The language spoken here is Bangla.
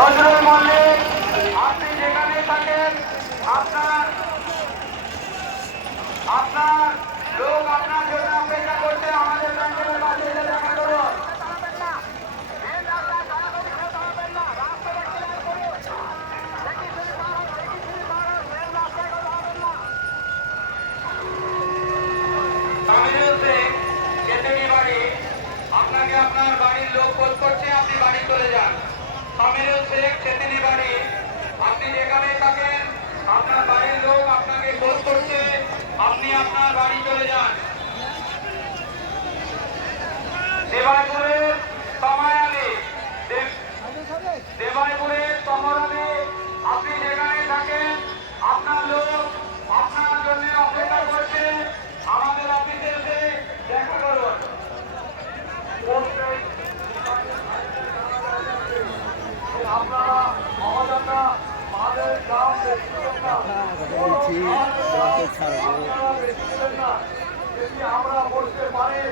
নজরুল মল্লিক, আপনি যেখানে থাকেন আপনার আপনার লোক আপনার জন্য অপেক্ষা করছে। আমাদের প্যান্ডেলের পাশে এসে দেখা করুন। তামিরুল শেখ, চেতনি বাড়ি, আপনাকে আপনার বাড়ির লোক খোঁজ করছে, আপনি বাড়ি চলে যান। তামিরুল শেখ, চেতনি বাড়ি, আপনি যেখানে থাকেন আপনার বাড়ির লোক আপনাকে খোঁজ করছে, আপনি আপনার বাড়ি চলে যান। দেবাইপুরের তমায় আলী, দেবাইপুরের তমর আলী, আপনি যেখানে থাকেন আপনার লোক আপনার জন্য অপেক্ষা করছে। আমাদের অফিসে এসে দেখা করুন। আপনারা আমাদের আমাদের গ্রাম বেশি না, আমরা বসতে পারি।